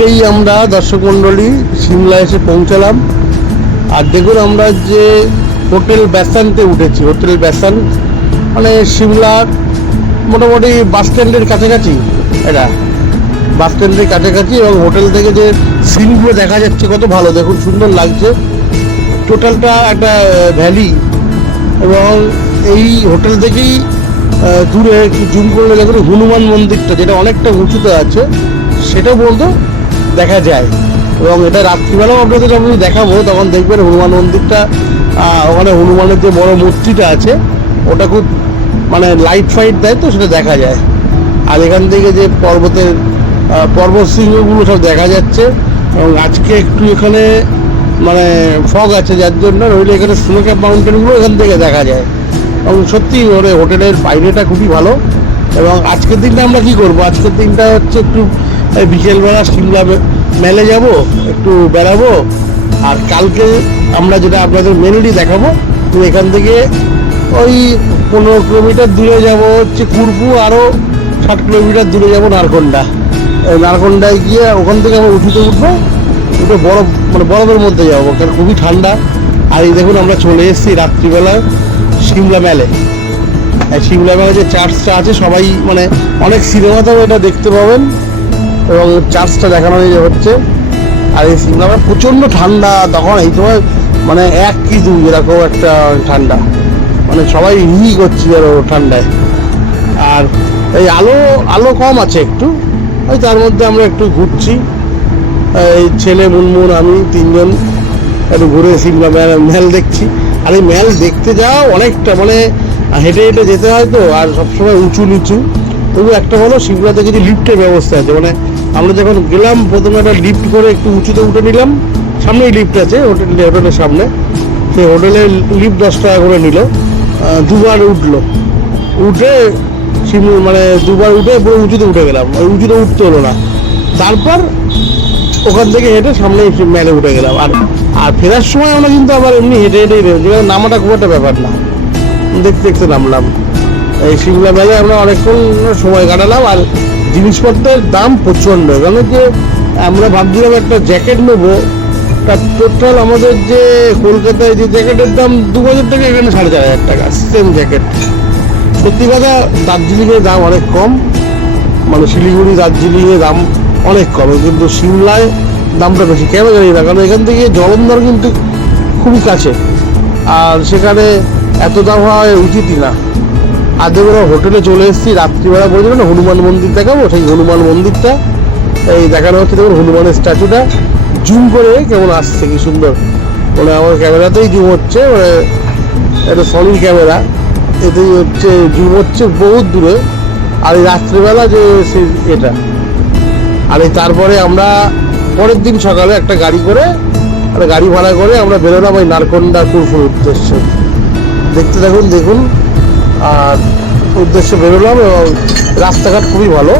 আজকেই আমরা দর্শক মণ্ডলী সিমলা এসে পৌঁছালাম। আর দেখুন আমরা যে হোটেল ব্যাসান্তে উঠেছি, হোটেল ব্যাসান মানে সিমলার মোটামুটি বাস স্ট্যান্ডের কাছাকাছি, এটা বাস স্ট্যান্ডের কাছাকাছি এবং হোটেল থেকে যে সিনগুলো দেখা যাচ্ছে কত ভালো, দেখুন সুন্দর লাগছে। টোটালটা একটা ভ্যালি এবং এই হোটেল থেকেই দূরে জুম করলে দেখুন হনুমান মন্দিরটা, যেটা অনেকটা উঁচুতে আছে, সেটাও বলতো দেখা যায়। এবং এটা রাত্রিবেলাও আপনাদের যখন দেখাবো, তখন দেখবেন হনুমান মন্দিরটা ওখানে হনুমানের যে বড় মূর্তিটা আছে, ওটা খুব মানে লাইট ফাইট দেয় তো, সেটা দেখা যায়। আর এখান থেকে যে পর্বতের পর্বত শৃঙ্গগুলো সব দেখা যাচ্ছে, এবং আজকে একটু এখানে মানে ফগ আছে, যার জন্য নইলে এখানে স্নো ক্যাপ মাউন্টেনগুলো এখান থেকে দেখা যায়। এবং সত্যি ওরে হোটেলের বাইরেটা খুবই ভালো। এবং আজকের দিনটা আমরা কি করব? আজকের দিনটা হচ্ছে একটু বিকেলবেলা সিমলা মেলে যাব, একটু বেড়াবো, আর কালকে আমরা যেটা আপনাদের মেনলি দেখাবো, তো এখান থেকে ওই পনেরো কিলোমিটার দূরে যাব, হচ্ছে কুরপু আরও ষাট কিলোমিটার দূরে যাব নারকন্ডা। নারকন্ডায় গিয়ে ওখান থেকে আমরা উঠিতে উঠবো, উঠে বরফ মানে বরফের মধ্যে যাব, কারণ খুবই ঠান্ডা। আর এই দেখুন আমরা চলে এসেছি রাত্রিবেলা সিমলা মেলে। সিমলা মেলে যে চার্চটা আছে, সবাই মানে অনেক সিনেমাতেও এটা দেখতে পাবেন। এবং চার্চটা দেখানো হচ্ছে। আর এই সিমলা মেলা প্রচণ্ড ঠান্ডা, তখন এই সময় মানে এক কি দুই, এরকম একটা ঠান্ডা। মানে সবাই হি করছে আরও ঠান্ডায়। আর এই আলো আলো কম আছে একটু। ওই তার মধ্যে আমরা একটু ঘুরছি। এই ছেলে মুনমুন, আমি তিনজন একটু ঘুরে সিমলা মেল মেল দেখছি। আর এই মেল দেখতে যাওয়া অনেকটা মানে হেঁটে হেঁটে যেতে হয় তো, আর সবসময় উঁচু নিচু। তবু একটা হলো সিমলাতে কিছু লিফটের ব্যবস্থা আছে মানে আমরা যখন গেলাম, প্রথমে একটা লিফট করে একটু উঁচুতে উঠে নিলাম। সামনেই লিফট আছে হোটেল হোটেলের সামনে। সেই হোটেলে লিফট দশ টাকা করে নিল। দুবার উঠল। উঠে সিম- মানে দুবার উঠে পুরো উঁচুতে উঠে গেলাম। ওই উঁচুতে উঠতে হলো না। তারপর ওখান থেকে হেঁটে সামনে মেলে উঠে গেলাম। আর আর ফেরার সময় আমরা কিন্তু আবার এমনি হেঁটে হেঁটেই বেরোচ্ছি কারণ নামাটা খুব একটা ব্যাপার না। দেখতে দেখতে নামলাম। এই সিমলা মেলে আমরা অনেকক্ষণ সময় কাটালাম। আর জিনিসপত্রের দাম প্রচণ্ড। কারণ যে আমরা ভাবছিলাম একটা জ্যাকেট নেব। তার টোটাল আমাদের যে কলকাতায় যে জ্যাকেটের দাম দু হাজার টাকা, এখানে সাড়ে চার হাজার টাকা। Same jacket. সত্যি কথা, দার্জিলিংয়ের দাম অনেক কম। মানে শিলিগুড়ি, দার্জিলিংয়ের দাম অনেক কম। কিন্তু সিমলায় দামটা বেশি। কেন জানি না, কারণ এখান থেকে জলন্ধর কিন্তু খুবই কাছে। আর সেখানে এত দাম হওয়া উচিতই না। আর দেখুন হোটেলে চলে এসেছি, রাত্রিবেলা বলছিল না, হনুমান মন্দির দেখাবো, সেই হনুমান মন্দিরটা, এই দেখানো হচ্ছে দেখুন হনুমানের স্ট্যাচুটা। জুম করে কেমন আসছে, কি সুন্দর। মানে আমার ক্যামেরাতেই জুম হচ্ছে মানে একটা সলিড ক্যামেরা। এতেই হচ্ছে জুম হচ্ছে বহুত দূরে। আর এই রাত্রিবেলা যে সে এটা। আর এই তারপরে আমরা পরের দিন সকালে একটা গাড়ি করে, একটা গাড়ি ভাড়া করে আমরা বেরোলাম ওই নারকন্ডা কুরফুর উদ্দেশ্যে। দেখতে দেখুন দেখুন। উদ্দেশ্যে বেরোলাম এবং রাস্তাঘাট খুবই ভালো।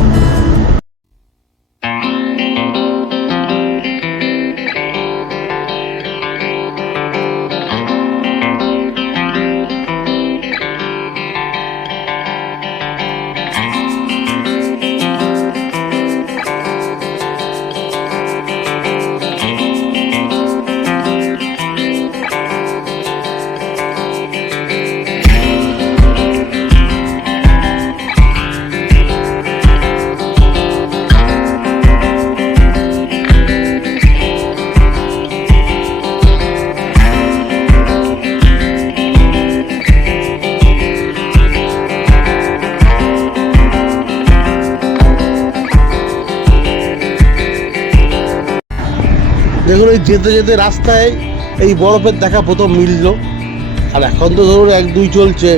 যেতে যেতে রাস্তায় এই বরফের দেখা প্রথম মিললো। আর এখন তো ধরুন এক দুই চলছে,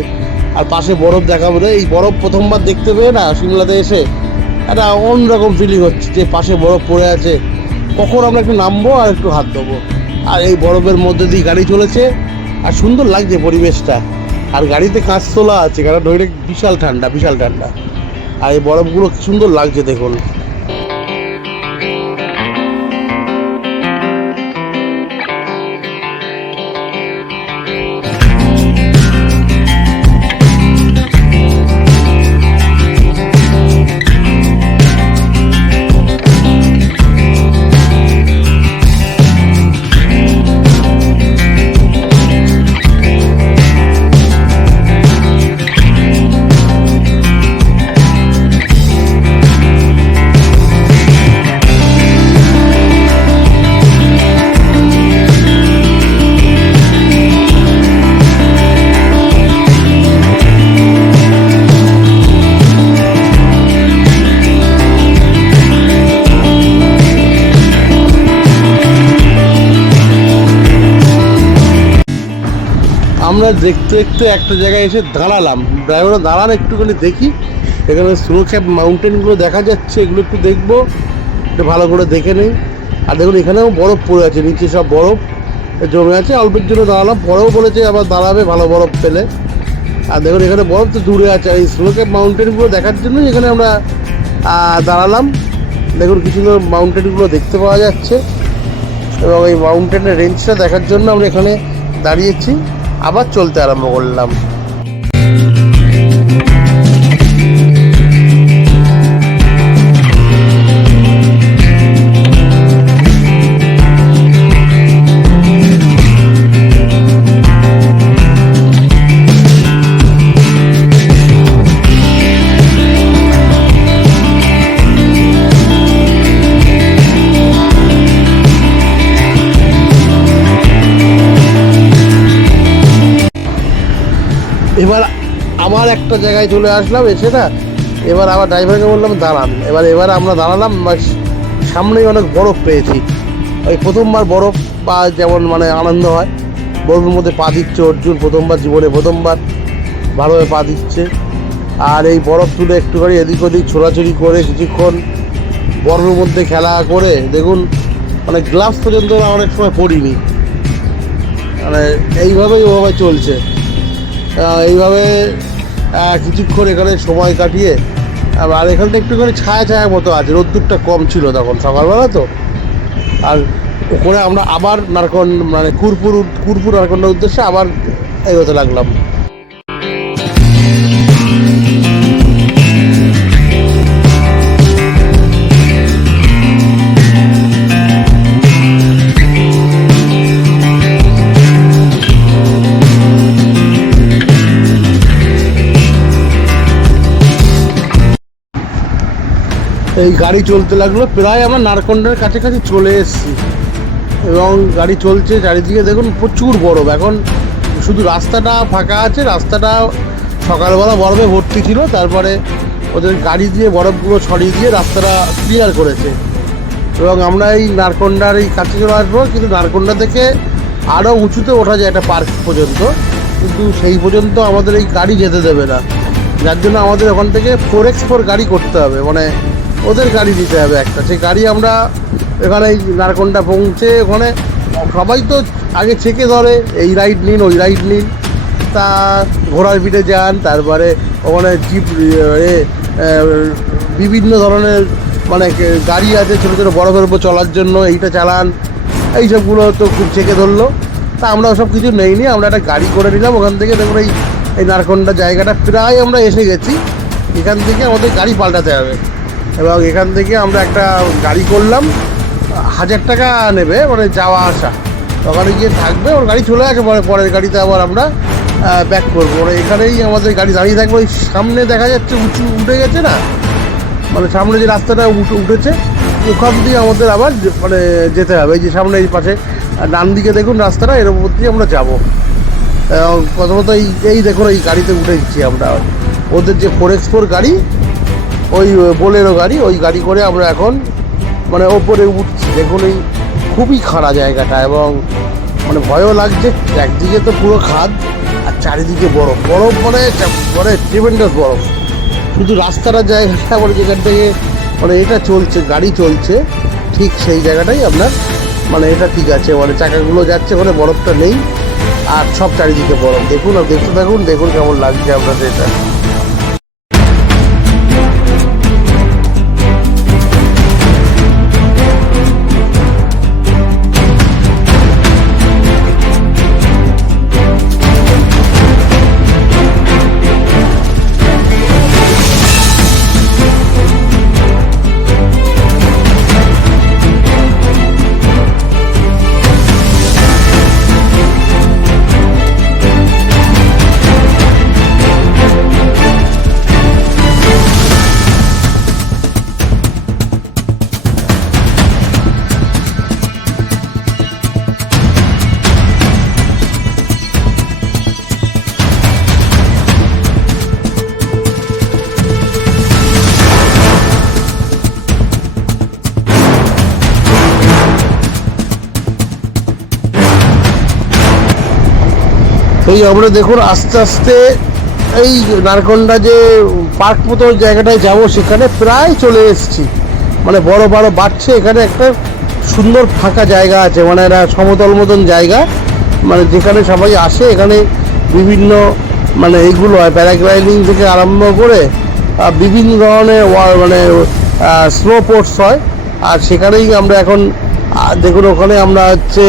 আর পাশে বরফ দেখা বলে এই বরফ প্রথমবার দেখতে পেয়ে না সিমলাতে এসে একটা অন্যরকম ফিলিং হচ্ছে যে পাশে বরফ পড়ে আছে। কখন আমরা একটু নামবো আর একটু হাত দেবো আর এই বরফের মধ্যে দিয়ে গাড়ি চলেছে, আর সুন্দর লাগছে পরিবেশটা। আর গাড়িতে কাঁচ তোলা আছে, কারণ নইলে বিশাল ঠান্ডা বিশাল ঠান্ডা। আর এই বরফগুলো সুন্দর লাগছে দেখুন। দেখতে দেখতে একটা জায়গায় এসে দাঁড়ালাম। ড্রাইভার দাঁড়ান একটুখানি দেখি। এখানে ক্যাপ মাউন্টেনগুলো দেখা যাচ্ছে, এগুলো একটু দেখব। একটু ভালো করে দেখে নেই। আর দেখুন, এখানেও বরফ পড়ে আছে, নিচে সব বরফ জমে আছে। অল্পের জন্য দাঁড়ালাম, পরেও বলেছে আবার দাঁড়াবে, ভালো বরফ পেলে। আর দেখুন, এখানে বরফ তো দূরে আছে। আর এই স্নো ক্যাপ মাউন্টেনগুলো দেখার জন্যই এখানে আমরা দাঁড়ালাম। দেখুন কি সুন্দর মাউন্টেনগুলো দেখতে পাওয়া যাচ্ছে। এবং এই মাউন্টেনের রেঞ্জটা দেখার জন্য আমরা এখানে দাঁড়িয়েছি। আবার চলতে আরম্ভ করলাম। এবার আমার একটা জায়গায় চলে আসলাম, এসে না এবার আবার ড্রাইভারকে বললাম, দাঁড়ান। এবার এবার আমরা দাঁড়ালাম সামনেই অনেক বরফ পেয়েছি। ওই প্রথমবার বরফ পা যেমন মানে আনন্দ হয়। বরফের মধ্যে পা দিচ্ছে অর্জুন, প্রথমবার, জীবনে প্রথমবার ভালোভাবে পা দিচ্ছে। আর এই বরফ তুলে একটুখানি এদিক ওদিক ছোড়াছড়ি করে কিছুক্ষণ বরফের মধ্যে খেলা করে, দেখুন মানে গ্লাভস পর্যন্ত আমরা অনেক সময় পড়িনি। মানে এইভাবেই ওভাবে চলছে। এইভাবে কিছুক্ষণ এখানে সময় কাটিয়ে আর এখানটা একটুখানি ছায়া ছায়া মতো আছে, রোদ্দুরটা কম ছিল তখন সকালবেলা তো। আর ওখানে আমরা আবার নারকন মানে কুরপুর কুরপুর নারকন্ডার উদ্দেশ্যে আবার এগোতে লাগলাম। এই গাড়ি চলতে লাগল। প্রায় আমরা নারকন্ডার কাছাকাছি চলে এসেছি। এবং গাড়ি চলছে চারিদিকে দেখুন প্রচুর বরফ। এখন শুধু রাস্তাটা ফাঁকা আছে, রাস্তাটা সকালবেলা বরফে ভর্তি ছিল। তারপরে ওদের গাড়ি দিয়ে বরফগুলো ছড়িয়ে দিয়ে রাস্তাটা ক্লিয়ার করেছে। এবং আমরা এই নারকন্ডার এই কাছে চলে আসব। কিন্তু নারকন্ডা থেকে আরও উঁচুতে ওঠা যায় একটা পার্ক পর্যন্ত। কিন্তু সেই পর্যন্ত আমাদের এই গাড়ি যেতে দেবে না। যার জন্য আমাদের ওখান থেকে ফোর এক্স ফোর গাড়ি করতে হবে। মানে ওদের গাড়ি দিতে হবে একটা। সেই গাড়ি আমরা এখানে এই নারকন্ডা পৌঁছে ওখানে। সবাই তো আগে চেকে ধরে এই রাইড নিন ওই রাইড নিন। তা ঘোড়ার পিঠে যান তারপরে ওখানে জিপ এ, বিভিন্ন ধরনের মানে গাড়ি আছে ছোটো ছোটো বরফের উপর চলার জন্য এইটা চালান। এইসবগুলো তো খুব চেকে ধরলো। তা আমরা ওসব কিছু নেই নি আমরা একটা গাড়ি করে নিলাম। ওখান থেকে দেখুন এই এই নারকন্ডা জায়গাটা প্রায় আমরা এসে গেছি। এখান থেকে আমাদের গাড়ি পাল্টাতে হবে। এবং এখান থেকে আমরা একটা গাড়ি করলাম। হাজার টাকা নেবে মানে যাওয়া আসা। ওখানে গিয়ে থাকবে, ওর গাড়ি চলে আসে পরে পরের গাড়িতে আবার আমরা ব্যাক করব। মানে এখানেই আমাদের গাড়ি দাঁড়িয়ে থাকবে। ওই সামনে দেখা যাচ্ছে উঁচু উঠে গেছে না? মানে সামনে যে রাস্তাটা উঠে উঠেছে, ওখান দিয়ে আমাদের আবার মানে যেতে হবে। এই যে সামনে এই পাশে ডান দিকে দেখুন রাস্তাটা, এর উপর দিয়ে আমরা যাব। প্রথমত এই এই দেখুন, এই গাড়িতে উঠে দিচ্ছি আমরা। ওদের যে ফোর এক্স ফোর গাড়ি ওই বোলেরো গাড়ি, ওই গাড়ি করে আমরা এখন মানে ওপরে উঠছি। দেখুন এই খুবই খাড়া জায়গাটা এবং মানে ভয়ও লাগছে। একদিকে তো পুরো খাদ, আর চারিদিকে বরফ। বরফ মানে মানে ট্রিমেন্ডাস বরফ। শুধু রাস্তাটার জায়গাটা মানে যেখান থেকে মানে এটা চলছে, গাড়ি চলছে, ঠিক সেই জায়গাটাই আপনার মানে এটা ঠিক আছে। মানে চাকাগুলো যাচ্ছে ওখানে বরফটা নেই, আর সব চারিদিকে বরফ। দেখুন, আর দেখতে থাকুন, দেখুন কেমন লাগছে আপনাদের এটা। এই আমরা দেখুন আস্তে আস্তে এই নারকন্ডা যে পার্ক মতো জায়গাটায় যাব সেখানে প্রায় চলে এসেছি। মানে বড় বড় বাড়ছে, এখানে একটা সুন্দর ফাঁকা জায়গা আছে মানে একটা সমতল মতন জায়গা। মানে যেখানে সবাই আসে, এখানে বিভিন্ন মানে এইগুলো হয়, প্যারাগ্লাইডিং থেকে আরম্ভ করে বিভিন্ন ধরনের মানে স্নো স্পোর্টস হয়। আর সেখানেই আমরা এখন দেখুন ওখানে আমরা হচ্ছে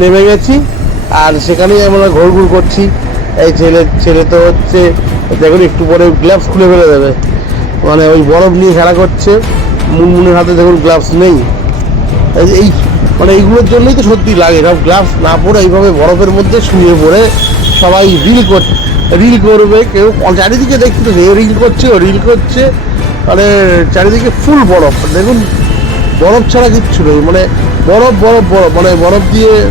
নেমে গেছি। আর সেখানেই আমরা ঘোরঘুর করছি। এই ছেলে ছেলে তো হচ্ছে, দেখুন, একটু পরে গ্লাভস খুলে ফেলে দেবে। মানে ওই বরফ নিয়ে খেলা করছে। মুনমুনের হাতে দেখুন গ্লাভস নেই। এই- মানে এইগুলোর জন্যই তো সত্যি লাগে। সব গ্লাভস না পরে এইভাবে বরফের মধ্যে শুয়ে পড়ে সবাই রিল কর রিল করবে। কেউ চারিদিকে দেখছি তো রিল করছে, ও রিল করছে। মানে চারিদিকে ফুল বরফ। দেখুন, বরফ ছাড়া কিচ্ছু নেই। মানে বরফ বরফ বরফ। মানে বরফ দিয়ে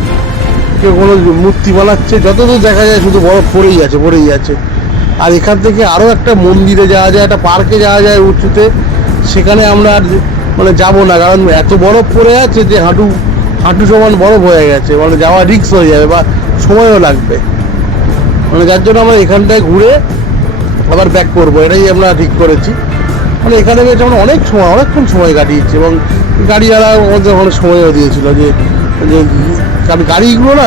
কেউ কোনো মূর্তি বানাচ্ছে, যতদূর দেখা যায় শুধু বরফ পড়েই আছে পড়েই আছে। আর এখান থেকে আরও একটা মন্দিরে যাওয়া যায়, একটা পার্কে যাওয়া যায় উঁচুতে, সেখানে আমরা আর মানে যাব না, কারণ এত বরফ পড়ে আছে যে হাঁটু হাঁটু সমান বরফ হয়ে গেছে মানে যাওয়া রিক্স হয়ে যাবে বা সময়ও লাগবে। মানে যার জন্য আমরা এখানটায় ঘুরে আবার ব্যাক করব, এটাই আমরা ঠিক করেছি। মানে এখানে বেশ আমরা অনেক সময়, অনেকক্ষণ সময় কাটিয়েছি এবং গাড়িওয়ালা আমাদের অনেক সময়ও দিয়েছিল যে যে কারণ গাড়িগুলো না,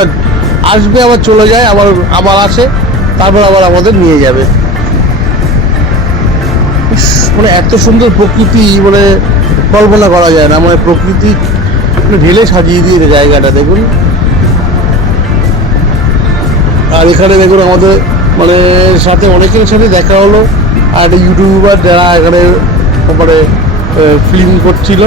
আসবে, আবার চলে যায়, আবার আবার আসে, তারপর আবার আমাদের নিয়ে যাবে। মানে এত সুন্দর প্রকৃতি মানে কল্পনা করা যায় না মানে প্রকৃতি মানে ঢেলে সাজিয়ে দিয়ে জায়গাটা, দেখুন। আর এখানে দেখুন আমাদের মানে সাথে অনেকের সাথে দেখা হলো, আর ইউটিউবার যারা এখানে মানে ফিল্ম করছিল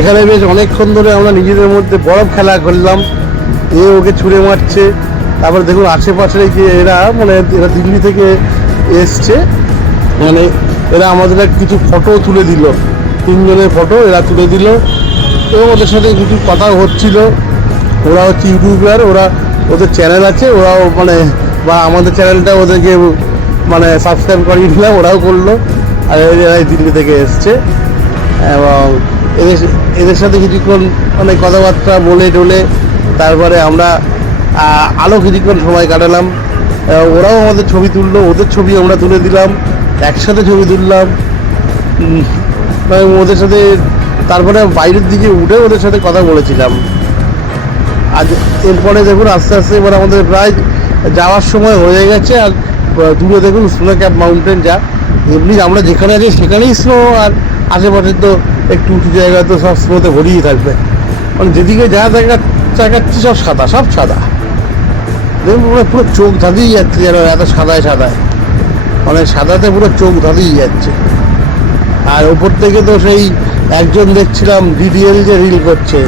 এখানে বেশ অনেকক্ষণ ধরে আমরা নিজেদের মধ্যে বরফ খেলা করলাম এ ওকে ছুঁড়ে মারছে। তারপরে দেখুন আশেপাশের যে এরা মানে এরা দিল্লি থেকে এসছে। মানে এরা আমাদের কিছু ফটো তুলে দিল। তিনজনের ফটো এরা তুলে দিল। এবং ওদের সাথে কিছু কথা হচ্ছিল। ওরা হচ্ছে ইউটিউবার, ওরা ওদের চ্যানেল আছে, ওরাও মানে বা আমাদের চ্যানেলটা ওদেরকে মানে সাবস্ক্রাইব করিয়ে দিলাম, ওরাও করল। আর এরা দিল্লি থেকে এসছে। এবং এদের এদের সাথে কিছুক্ষণ অনেক কথাবার্তা বলে টলে, তারপরে আমরা আলো কিছুক্ষণ সময় কাটালাম। ওরাও আমাদের ছবি তুললো, ওদের ছবি আমরা তুলে দিলাম, একসাথে ছবি তুললাম। মানে ওদের সাথে, তারপরে বাইরের দিকে উঠে ওদের সাথে কথা বলেছিলাম। আজ এরপরে দেখুন, আস্তে আস্তে এবার আমাদের প্রায় যাওয়ার সময় হয়ে গেছে, আর দূরে দেখুন স্নো ক্যাপ মাউন্টেন যা। এমনি আমরা যেখানে আছি সেখানেই স্নো আর আশেপাশে তো একটু উঁচু জায়গা তো সব স্নোতে ভরিয়ে থাকবে। মানে যেদিকে যা দেখা দেখাচ্ছি সব সাদা সব সাদা। দেখুন, পুরো চোখ ধাঁধিয়ে যাচ্ছে যেন, এত সাদায় সাদায়। মানে সাদাতে পুরো চোখ ধাঁধিয়ে যাচ্ছে। আর ওপর থেকে তো সেই একজন দেখছিলাম, ডিডিএল যে রিল করছে।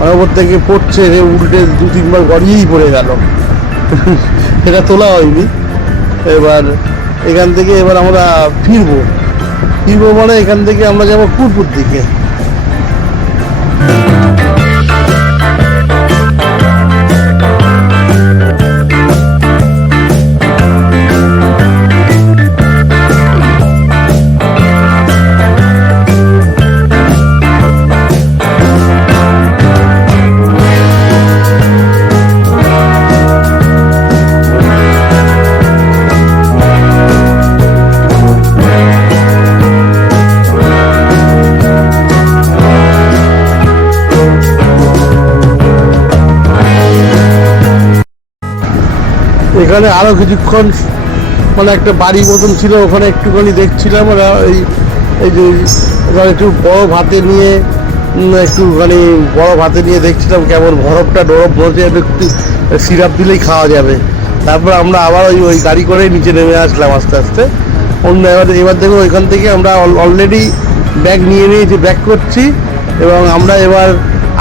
মানে ওপর থেকে পড়ছে সে উল্টে দু তিনবার গড়িয়েই পড়ে গেল। সেটা তোলা হয়নি। এবার এখান থেকে এবার আমরা ফিরবো। ফিরবো মানে এখান থেকে আমরা যাব কুরপুর দিকে। এখানে আরও কিছুক্ষণ মানে একটা বাড়ি মতন ছিল, ওখানে একটুখানি দেখছিলাম আর এই এই যে একটু বড় ভাতে নিয়ে একটুখানি বড় ভাতে নিয়ে দেখছিলাম কেমন বরফটা ডরফ বলছে একটু সিরাপ দিলেই খাওয়া যাবে। তারপর আমরা আবার ওই ওই গাড়ি করে নিচে নেমে আসলাম আস্তে আস্তে। অন্য এবার এবার দেখুন ওইখান থেকে আমরা অলরেডি ব্যাগ নিয়ে নিয়েছি ব্যাগ করছি, এবং আমরা এবার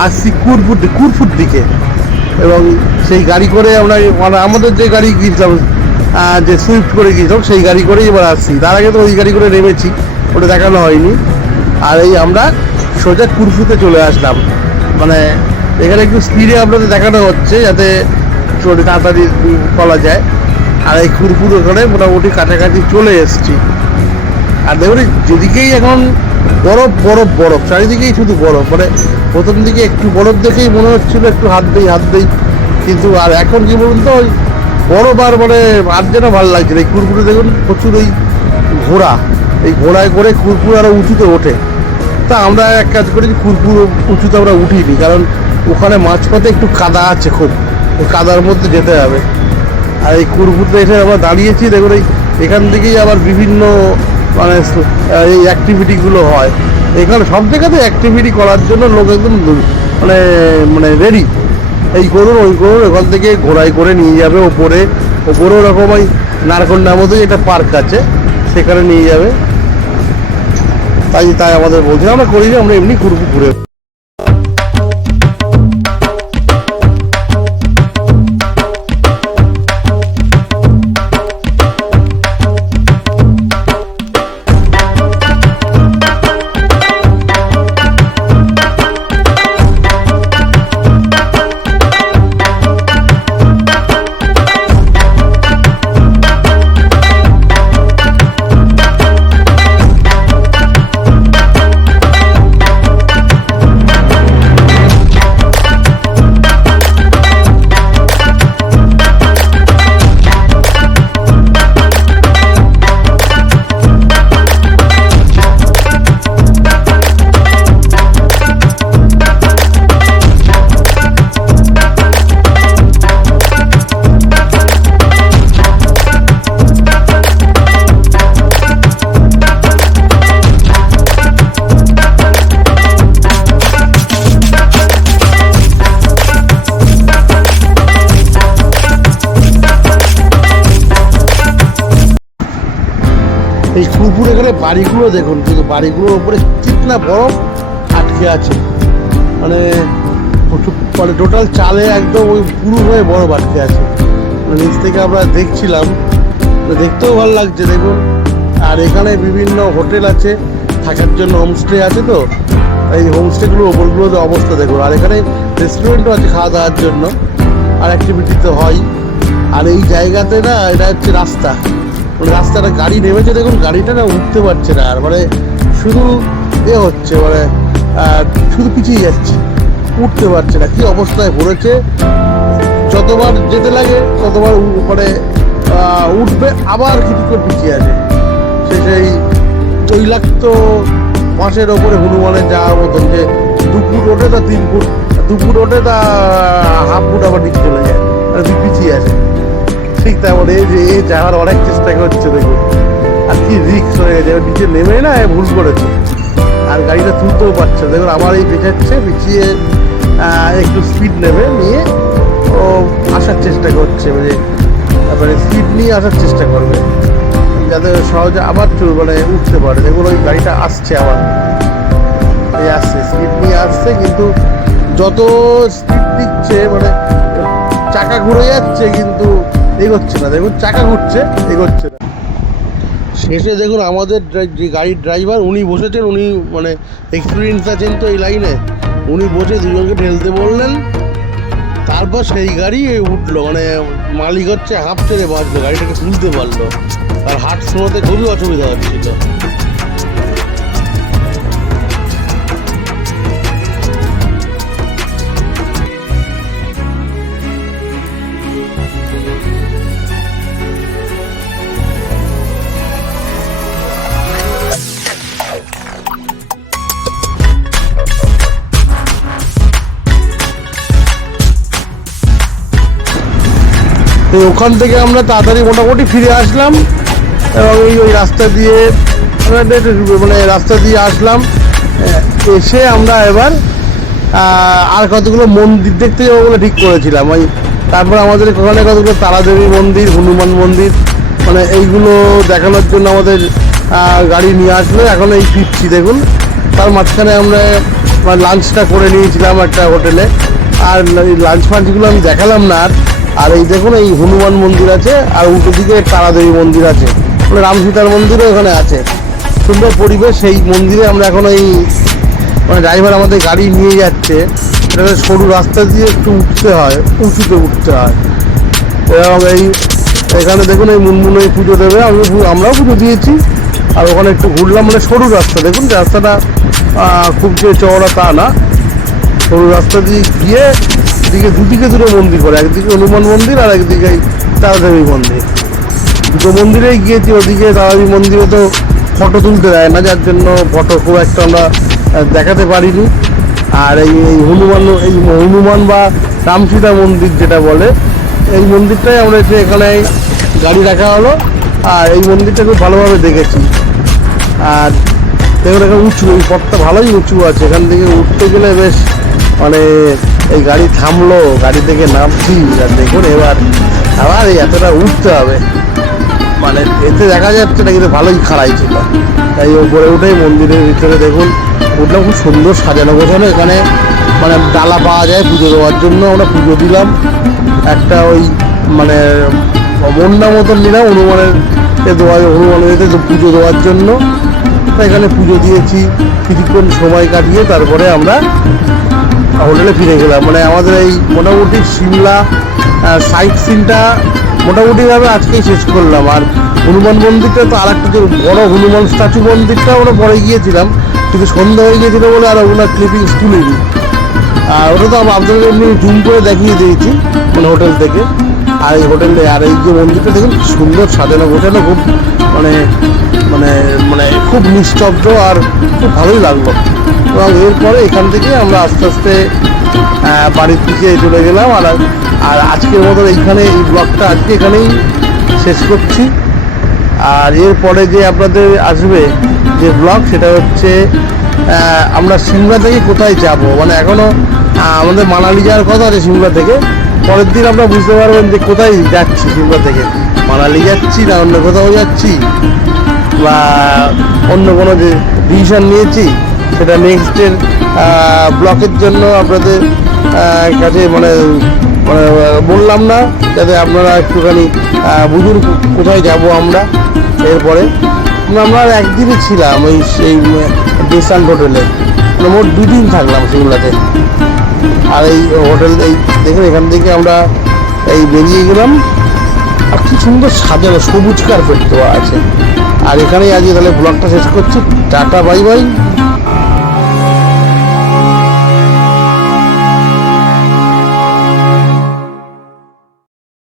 আসছি কুরফুট কুরফুট দিকে। এবং সেই গাড়ি করে আমরা মানে আমাদের যে গাড়ি গিয়েছিলাম যে সুইফট করে গিয়েছিলাম সেই গাড়ি করেই এবার আসছি। তার আগে তো ওই গাড়ি করে নেমেছি, ওটা দেখানো হয়নি। আর এই আমরা সোজা কুরফুতে চলে আসলাম। মানে এখানে একটু স্পিডে আপনাদের দেখানো হচ্ছে, যাতে তাড়াতাড়ি বলা যায়। আর এই কুরফুর ওখানে মোটামুটি কাছাকাছি চলে এসছি। আর দেখুন যেদিকেই এখন বরফ বরফ বরফ, চারিদিকেই শুধু বরফ। মানে প্রথম দিকে একটু বরফ দেখেই মনে হচ্ছিল একটু হাত দিই হাত দিই। কিন্তু আর এখন কি বলুন তো, ওই বরফ আর মানে আর যেন ভালো লাগছে এই কুরকুরে দেখুন প্রচুর ওই ঘোড়া। এই ঘোড়ায় করে কুরকুর আরও উঁচুতে ওঠে। তা আমরা এক কাজ করেছি কুরকুর উঁচুতে আমরা উঠিনি কারণ ওখানে মাঝপথে একটু কাদা আছে খুব। ওই কাদার মধ্যে যেতে হবে। আর এই কুরকুরতে এসে আমরা দাঁড়িয়েছি, দেখুন এই এখান থেকেই আবার বিভিন্ন মানে এই অ্যাক্টিভিটিগুলো হয়। এখানে সব জায়গাতে অ্যাক্টিভিটি করার জন্য লোক একদম মানে মানে রেডি এই করুন ওই করুন এখান থেকে ঘোড়ায় করে নিয়ে যাবে ওপরে। ওপরে ওরকম ওই নারকন্ডার মধ্যে একটা পার্ক আছে, সেখানে নিয়ে যাবে। তাই তাই আমাদের বলছে, আমরা করি আমরা এমনি ঘুরবো, ঘুরে এই কুকুর এখানে বাড়িগুলো দেখুন, কিন্তু বাড়িগুলোর উপরে কিতনা বরফ আটকে আছে। মানে মানে টোটাল চালে একদম ওই পুরো হয়ে বরফ আটকে আছে। মানে নিচ থেকে আমরা দেখছিলাম দেখতেও ভালো লাগছে, দেখুন। আর এখানে বিভিন্ন হোটেল আছে, থাকার জন্য হোমস্টে আছে তো। এই হোমস্টেগুলোর ওপরগুলোতে অবস্থা দেখুন। আর এখানে রেস্টুরেন্টও আছে খাওয়া দাওয়ার জন্য। আর অ্যাক্টিভিটি তো হয়। আর এই জায়গাতে না, এটা হচ্ছে রাস্তা। মানে রাস্তাটা গাড়ি নেমেছে, দেখুন গাড়িটা না উঠতে পারছে না আর মানে শুধু এ হচ্ছে মানে শুধু পিছিয়ে যাচ্ছে, উঠতে পারছে না। কি অবস্থায় পড়েছে? যতবার যেতে লাগে, ততবার মানে উঠবে, আবার কিছুক্ষণ পিছিয়ে আছে। সে সেই তৈলাক্ত মাসের ওপরে হনুমানের যাওয়ার মতন যে দু ফুট ওঠে তা তিন ফুট, দু ফুট ওঠে তা হাফ ফুট আবার নিচে চলে যায় মানে পিছিয়ে আছে। ঠিক তেমন এই যে, এই যাওয়ার অনেক চেষ্টা করছে, দেখুন। আর কি রিক্স হয়ে গেছে, এবার নিচে নেমে না ভুল করেছে। আর গাড়িটা তুলতেও পারছে। দেখুন আমার এই পেঁচাচ্ছে পিছিয়ে একটু স্পিড নেবে, নিয়ে ও আসার চেষ্টা করছে মানে তারপরে স্পিড নিয়ে আসার চেষ্টা করবে। যাতে সহজে আবার মানে উঠতে পারে। দেখুন, ওই গাড়িটা আসছে আবার। এই আসছে স্পিড নিয়ে আসছে, কিন্তু যত স্পিড দিচ্ছে মানে চাকা ঘুরে যাচ্ছে, কিন্তু এগোচ্ছে না, দেখুন, চাকা ঘুরছে, এগোচ্ছে না। শেষে দেখুন আমাদের যে গাড়ির ড্রাইভার উনি বসেছেন, উনি মানে এক্সপিরিয়েন্স আছেন তো এই লাইনে উনি বসে দুজনকে ঢেলতে বললেন। তারপর সেই গাড়ি উঠল মানে মালিক হচ্ছে হাফ ছেড়ে বাঁচলো গাড়িটাকে তুলতে পারল। আর হাট শোনাতে খুবই অসুবিধা হচ্ছিল। তো ওখান থেকে আমরা তাড়াতাড়ি মোটামুটি ফিরে আসলাম এবং এই ওই রাস্তা দিয়ে মানে রাস্তা দিয়ে আসলাম। এসে আমরা এবার আর কতগুলো মন্দির দেখতে যাব বলে ঠিক করেছিলাম। ওই তারপর আমাদের ওখানে কতগুলো তারাদেবী মন্দির, হনুমান মন্দির মানে এইগুলো দেখানোর জন্য আমাদের গাড়ি নিয়ে আসলো। এখন এই ফিরছি, দেখুন। তার মাঝখানে আমরা লাঞ্চটা করে নিয়েছিলাম একটা হোটেলে। আর লাঞ্চ ফাঞ্চগুলো আমি দেখালাম না আর। আর এই দেখুন, এই হনুমান মন্দির আছে, আর উল্টো দিকে তারাদেবী মন্দির আছে। মানে রাম সীতার মন্দিরও এখানে আছে। সুন্দর পরিবেশ, সেই মন্দিরে আমরা এখন এই মানে ড্রাইভার আমাদের গাড়ি নিয়ে যাচ্ছে। এটা সরু রাস্তা দিয়ে একটু উঠতে হয়, উঁচুতে উঠতে হয়। এবং এই, এখানে দেখুন, এই মুনমুনে পুজো দেবে। আমি আমরাও পুজো দিয়েছি। আর ওখানে একটু ঘুরলাম মানে সরু রাস্তা। দেখুন, রাস্তাটা খুব যে চওড়া তা না। সরু রাস্তা দিয়ে গিয়ে এদিকে দুদিকে দুটো মন্দির করে, একদিকে হনুমান মন্দির আর একদিকে তারাদেবী মন্দির। দুটো মন্দিরেই গিয়েছি, ওদিকে তারাদেবী মন্দিরে তো ফটো তুলতে দেয় না, যার জন্য ফটো খুব একটা আমরা দেখাতে পারিনি। আর এই এই হনুমান এই হনুমান বা রামসীতা মন্দির যেটা বলে, এই মন্দিরটাই আমরা এসে এখানে গাড়ি রাখা হলো। আর এই মন্দিরটা খুব ভালোভাবে দেখেছি। আর দেখুন, এখানে উঁচু, এই পথটা ভালোই উঁচু আছে। এখান থেকে উঠতে গেলে বেশ মানে এই গাড়ি থামলো, গাড়ি থেকে নামছি, আর দেখুন এবার আবার এই এতটা উঠতে হবে। মানে এতে দেখা যাচ্ছে না কিন্তু ভালোই খাড়াই ছিল। তাই ওপরে উঠেই মন্দিরের ভিতরে দেখুন উঠলাম খুব সুন্দর সাজানো। গোছানো এখানে মানে ডালা পাওয়া যায় পুজো দেওয়ার জন্য, আমরা পুজো দিলাম। একটা ওই মানে মন্ডা মতন নিলাম হনুমানের দেওয়া, হনুমানের পুজো দেওয়ার জন্য। এখানে পুজো দিয়েছি, কিছুক্ষণ সময় কাটিয়ে তারপরে আমরা হোটেলে ফিরে গেলাম। মানে আমাদের এই মোটামুটি সিমলা সাইট সিনটা মোটামুটিভাবে আজকেই শেষ করলাম। আর হনুমান মন্দিরটা তো আর একটা যে বড় হনুমান স্ট্যাচু মন্দিরটা আমরা পরে গিয়েছিলাম, কিন্তু সন্ধ্যা হয়ে গিয়েছিল বলে আর ওনার ক্লিপিংস তুলিনি আর ওটা তো আমি আপনাদের এমনি জুম করে দেখিয়ে দিয়েছি মানে হোটেল থেকে। আর এই হোটেলে আর এই যে মন্দিরটা দেখুন সুন্দর সাজানো গোছানো খুব মানে মানে মানে খুব নিস্তব্ধ আর খুব ভালোই লাগল। এবং এরপরে এখান থেকে আমরা আস্তে আস্তে বাড়ির দিকে চলে গেলাম। আর আর আজকের মতো এইখানে এই ব্লগটা আজকে এখানেই শেষ করছি। আর এরপরে যে আপনাদের আসবে যে ব্লগ, সেটা হচ্ছে আমরা সিমলা থেকে কোথায় যাব? মানে এখনও আমাদের মানালি যাওয়ার কথা আছে সিমলা থেকে। পরের দিন আমরা বুঝতে পারবেন যে কোথায় যাচ্ছি সিমলা থেকে। মানালি যাচ্ছি না অন্য কোথাও যাচ্ছি? বা অন্য কোনো যে ডিসিশন নিয়েছি? সেটা নেক্সটের ব্লকের জন্য আপনাদের কাছে মানে মানে বললাম না, যাতে আপনারা একটুখানি বুঝুন কোথায় যাব আমরা। এরপরে, আমরা- একদিনই ছিলাম ওই সেই দেশান হোটেলে। মানে মোট দুই দিন থাকলাম সিমলাতে। আর এই হোটেল, এই দেখুন এখান থেকে আমরা এই বেরিয়ে গেলাম। আর কি সুন্দর সাজানো, সবুজ কার্পেট দেওয়া আছে। আর এখানেই আজকে তাহলে ব্লগটা শেষ করছি। Tata bye bye